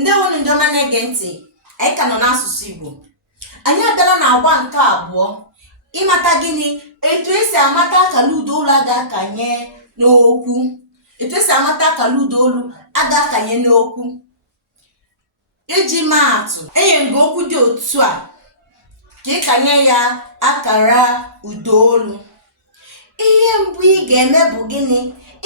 Ndewonu ndị ọma na-ege ntị, anyị ka nọ n'asụsụ Igbo. Anyị abịala na agba nke abụọ ịmata gịnị etu esi amata akara ụdaolu a ga-akanye n'okwu. Etu esi amata akara ụdaolu a ga-akanye n'okwu. Iji maa atụ, enye gị okwu dị otu a ka ị kanye ya akara ụdaolu. Ihe mbụ ị ga-eme bụ gịnị?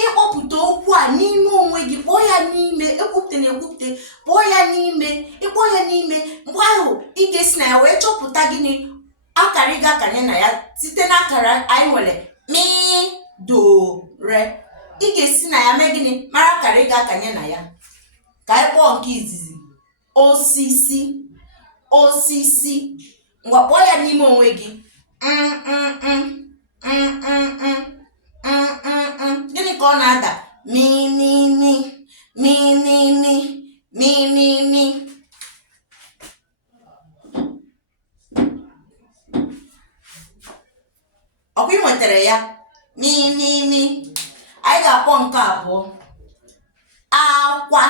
Ịkpọpụta okwu a n'ime onwe gị, kpọọ ya n'ime, ekwupụta na ekwupụta, kpọọ ya n'ime, ịkpọọ ya n'ime. Mgbe ahụ ị ga-esi na ya wee chọpụta gịnị akara ị ga-akanye na ya site n'akara anyị nwere mi, do, re. Ị ga-esi na ya mee gịnị mara akara ị ga-akanye na ya. Ka anyị kpọọ nke izizi osisi, osisi. Ngwa kpọọ ya n'ime onwe gị. Gịnị ka ọ na-ada? Mi, mi, mi, mi, mi, mi, mi, mi, mi. Ọkwa ị nwetara ya? Mi, mi, mi. Anyị ga-akpọ nke abụọ. Akwa,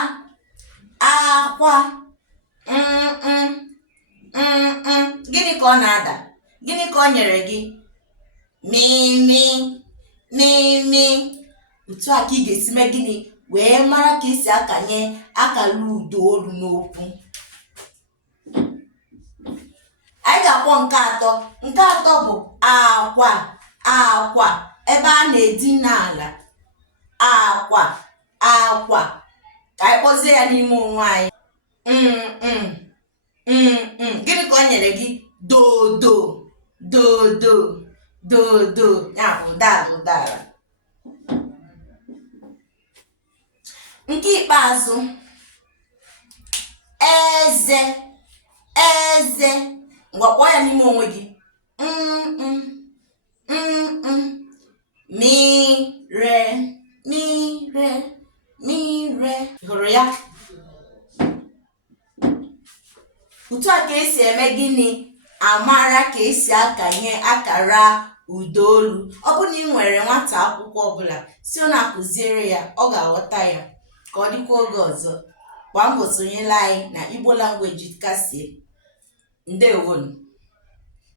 akwa. Gịnị ka ọ na-ada? Gịnị ka ọ nyere gị? Mi, mi, mi, mi. Otu a ka ị ga-esi mee gịnị wee mara ka esi akanye akara ụdaolu n'okwu. Anyị ga-akpọ nke atọ. Nke atọ bụ akwa, akwa, ebe a na-edina ala. Akwa, akwa. Ka anyị kpọzie ya n'ime onwe anyị. Gịnị ka ọ nyere gị? Dodo, dodo, dodo. Ya bụ ụdara, ụdara. Nke ikpeazụ, eze, eze. Ngwa kpọọ ya n'ime onwe gị. Mi, re, mi, re, mi, re. Hụrụ ya? Otu a ka esi eme gịnị? Amara ka esi akanye akara ụdaolu. Ọ bụrụ na ị nwere nwata akwụkwọ ọbụla si ọ na-akụziere ya, ọ ga-aghọta ya. Ka ọ dịkwa oge ọzọ, gbaa mbọ sonyela anyị na Igbo Language Kasie. Ndewonu.